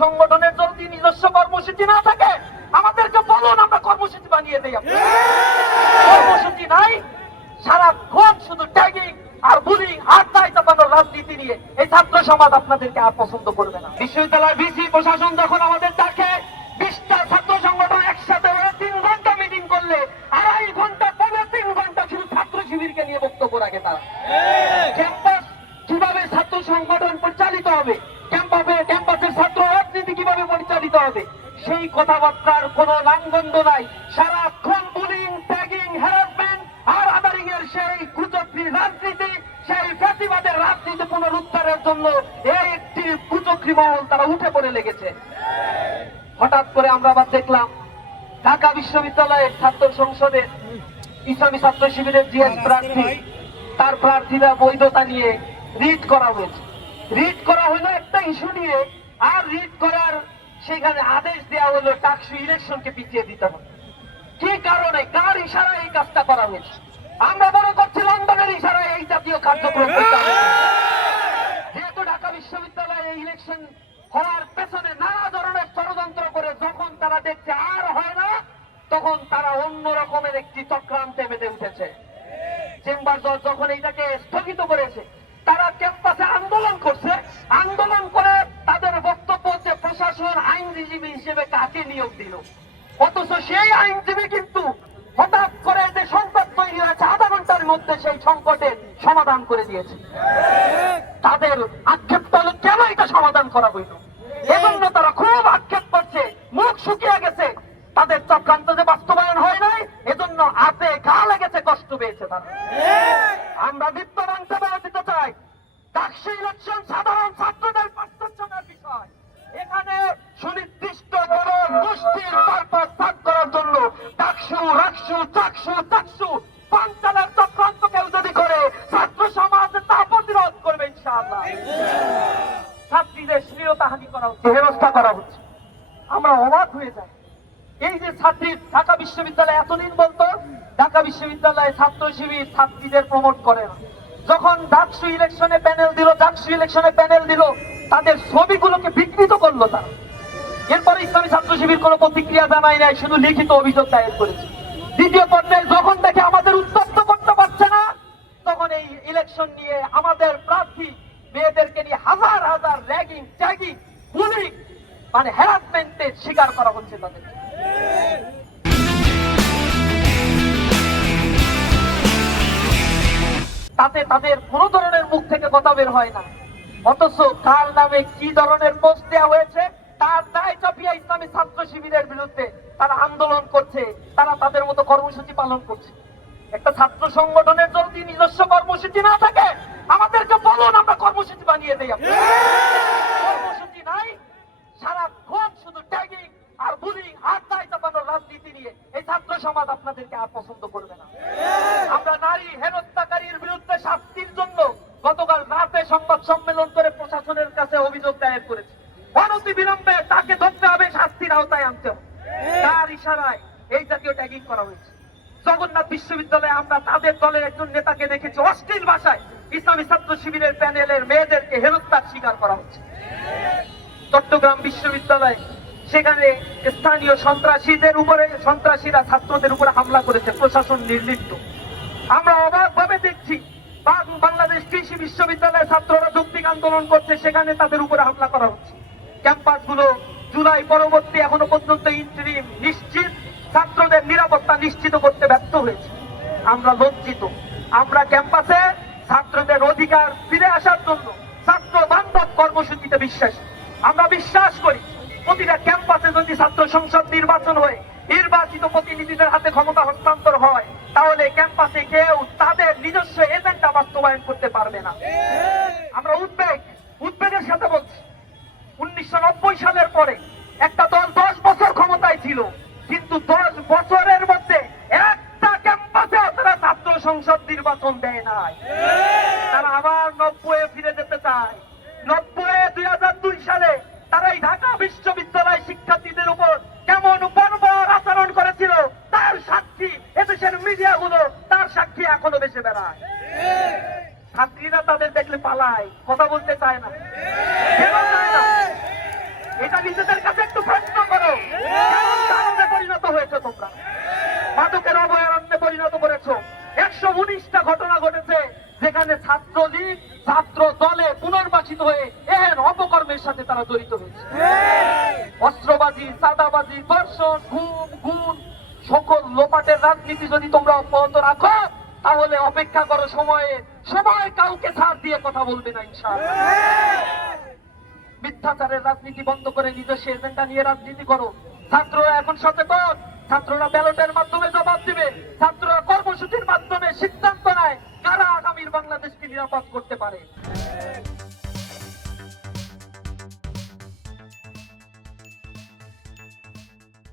সংগঠনের যদি নিজস্ব কর্মসূচি না থাকে আমাদেরকে বলুন, আমরা কর্মসূচি বানিয়ে দেই। কর্মসূচি নাই, সারাক্ষণ শুধু ট্যাগিং আর বুলিং, হাত দায় চাপানোর রাজনীতি নিয়ে এই ছাত্র সমাজ আপনাদেরকে আর পছন্দ করবে না। বিশ্ববিদ্যালয় ভিসি প্রশাসন যখন আমাদের ডাকে 20টা ছাত্র সংগঠন একসাথে 3 ঘন্টা মিটিং করলে 2.5 ঘন্টা পরে 3 ঘন্টা শুধু ছাত্র শিবিরকে নিয়ে বক্তব্য রাখে তারা। ক্যাম্পাস কিভাবে ছাত্র সংগঠন পরিচালিত হবে, ক্যাম্পাসের ছাত্র রাজনীতি কিভাবে পরিচালিত হবে, সেই কথাবার্তার কোনো নামগন্ধ নাই। সারাক্ষণ বুলিং, ট্যাগিং, হ্যারাসমেন্ট আর আদারিং এর সেই কুচক্রী রাজনীতি, সেই ফ্যাসিবাদের রাজনীতি পুনরুদ্ধারের জন্য এই একটি কুচক্রী মহল তারা উঠে পড়ে লেগেছে। হঠাৎ করে আমরা আবার দেখলাম ঢাকা বিশ্ববিদ্যালয়ের ছাত্র সংসদের ইসলামী ছাত্র শিবিরের জিএস প্রার্থী, তার প্রার্থীরা বৈধতা নিয়ে রিট করা হয়েছে। রিট করা হলো একটা ইস্যু নিয়ে, আর রিট করার সেখানে আদেশ দেওয়া হলো টাকসু ইলেকশনকে পিছিয়ে দিতে হবে। কি কারণে, কার ইশারায় এই কাজটা করা হয়েছে? আমরা মনে করছি লন্ডনের ইশারায় এই জাতীয় কার্যক্রম করতে হবে। যেহেতু ঢাকা বিশ্ববিদ্যালয়ে ইলেকশন হওয়ার পেছনে নানা ধরনের ষড়যন্ত্র করে যখন তারা দেখছে আর হয় না, তখন তারা অন্য রকমের একটি চক্রান্তে মেতে উঠেছে। চেম্বার জজ যখন এইটাকে স্থগিত করেছে, তারা ক্যাম্পাসে আন্দোলন করছে। আন্দোলন করে তাদের বক্তব্য যে প্রশাসন আইনজীবী হিসেবে কাকে নিয়োগ দিল, অথচ সেই আইনজীবী কিন্তু হঠাৎ করে যে সংকট তৈরি হয়েছে আধা ঘন্টার মধ্যে সেই সংকটের সমাধান করে দিয়েছে। তাদের আক্ষেপ হলো কেন এটা সমাধান করা হইল, এজন্য তারা খুব আক্ষেপ করছে, মুখ শুকিয়ে গেছে। তাদের চক্রান্ত যে বাস্তবায়ন হয় নাই, এজন্য হাতে ঘা লেগেছে, কষ্ট পেয়েছে তারা। আমরা বিদ্যমান বলে দিতে চাই, টাকসু ইলেকশন সাধারণ ছাত্রদের পার্থক্যের বিষয়। এখানে সুনির্দিষ্ট কোন গোষ্ঠীর পারপাস সাফ করার জন্য টাকসু, রাকসু, চাকসু পাঞ্চালের চক্রান্ত কেউ যদি করে, ছাত্র সমাজ তা প্রতিরোধ করবে ইনশাআল্লাহ। ছাত্রীদের শ্লীলতাহানি করা হচ্ছে, হেনস্থা করা হচ্ছে। আমরা অবাক হয়ে যাই। এই যে ছাত্রী, ঢাকা বিশ্ববিদ্যালয় এতদিন বলতো ঢাকা বিশ্ববিদ্যালয়ে ছাত্র শিবির ছাত্রীদের প্রমোট করে না। যখন ডাকসু ইলেকশনে প্যানেল দিল, তাদের ছবিগুলোকে বিকৃত করলো তারা। এরপরে ইসলামী ছাত্র শিবির কোনো প্রতিক্রিয়া জানায় নাই, শুধু লিখিত অভিযোগ দায়ের করেছে। দ্বিতীয় পর্যায়ে যখন দেখে আমাদের উত্তপ্ত করতে পারছে না, তখন এই ইলেকশন নিয়ে আমাদের প্রার্থী মেয়েদেরকে নিয়ে হাজার হাজার র্যাগিং, ট্যাগিং, বুলিং মানে হ্যারাসমেন্টের শিকার করা হচ্ছে তাদের। তাতে তাদের কোন ধরনের মুখ থেকে কথা বের হয় না, অথচ কার নামে কি ধরনের পোস্ট দেওয়া হয়েছে তার দায় চাপিয়ে ইসলামী ছাত্র শিবিরের বিরুদ্ধে তারা আন্দোলন করছে, তারা তাদের মতো কর্মসূচি পালন করছে। একটা ছাত্র সংগঠনের যদি নিজস্ব কর্মসূচি না থাকে আমাদেরকে বলুন, আমরা কর্মসূচি বানিয়ে দেই। কর্মসূচি নাই, সারাক্ষণ শুধু ট্যাগিং আর বুলিং, হাত দায় চাপানোর রাজনীতি নিয়ে এই ছাত্র সমাজ আপনাদেরকে আর পছন্দ করবে না। আমরা নারী হেনস্থাকারীর বিরুদ্ধে শাস্তির জন্য গতকাল রাতে সংবাদ সম্মেলন করে প্রশাসনের কাছে অভিযোগ দায়ের করেছি। অনতি বিলম্বে তাকে ধরতে হবে, শাস্তির আওতায় আনতে হবে। তার ইশারায় এই জাতীয় ট্যাগিং করা হয়েছে। জগন্নাথ বিশ্ববিদ্যালয়ে আমরা তাদের দলের একজন নেতাকে দেখেছি অশ্লীল ভাষায় ইসলামী ছাত্র শিবিরের প্যানেলের মেয়েদেরকে হেনস্থার শিকার করা হচ্ছে। চট্টগ্রাম বিশ্ববিদ্যালয়ে সেখানে স্থানীয় সন্ত্রাসীরা ছাত্রদের উপরে হামলা করেছে, প্রশাসন নির্লিপ্ত। আমরা অবাকভাবে দেখছি বাংলাদেশ কৃষি বিশ্ববিদ্যালয়ের ছাত্ররা যৌক্তিক আন্দোলন করছে, সেখানে তাদের উপরে হামলা করা হচ্ছে। ক্যাম্পাসগুলো জুলাই পরবর্তী এখনো পর্যন্ত ইন্টারিম নিশ্চিত ছাত্রদের নিরাপত্তা নিশ্চিত করতে ব্যর্থ হয়েছে। আমরা লজ্জিত। আমরা ক্যাম্পাসে ছাত্রদের অধিকার ফিরে আসার জন্য ছাত্র বান্ধব কর্মসূচিতে বিশ্বাসী। আমরা বিশ্বাস করি প্রতিটা ক্যাম্পাসে যদি ছাত্র সংসদ নির্বাচন হয়ে নির্বাচিত প্রতিনিধিদের হাতে ক্ষমতা হস্তান্তর হয়, তাহলে ক্যাম্পাসে কেউ তাদের নিজস্ব এজেন্ডা বাস্তবায়ন করতে পারবে না। আমরা উদ্বেগের সাথে বলছি, 1990 সালের পরে একটা দল 10 বছর ক্ষমতায় ছিল, কিন্তু 10 বছরের মধ্যে একটা ক্যাম্পাসে তারা ছাত্র সংসদ নির্বাচন দেয় নাই। তারা আবার 90-এ ফিরে যেতে চায়। 2002 সালে তারা এই ঢাকা বিশ্ববিদ্যালয় শিক্ষার্থীদের উপর কেমন বর্বর আচরণ করেছিল তার সাক্ষী এদেশের মিডিয়াগুলো, তার সাক্ষী এখনো বেশি বেড়ায়। ছাত্রীরা তাদের দেখলে পালায়, কথা বলতে চায় না। এটা অনেকটা ঘটনা ঘটেছে যেখানে ছাত্রলীগ ছাত্র দলে পুনর্বাসিত হয়ে এর অপকর্মের সাথে তারা জড়িত হয়েছে। অস্ত্রবাজি, চাঁদাবাজি, ধর্ষণ, গুম, গুণ, সকল লোপাটের রাজনীতি যদি তোমরা অব্যাহত রাখো তাহলে অপেক্ষা করো সময়ে, সময় কাউকে ছাড় দিয়ে কথা বলবে না ইনশাআল্লাহ। মিথ্যাচারের রাজনীতি বন্ধ করে নিজস্ব এজেন্ডা নিয়ে রাজনীতি করো। ছাত্ররা এখন সচেতন, ছাত্ররা ব্যালটের মাধ্যমে জবাব দিবে।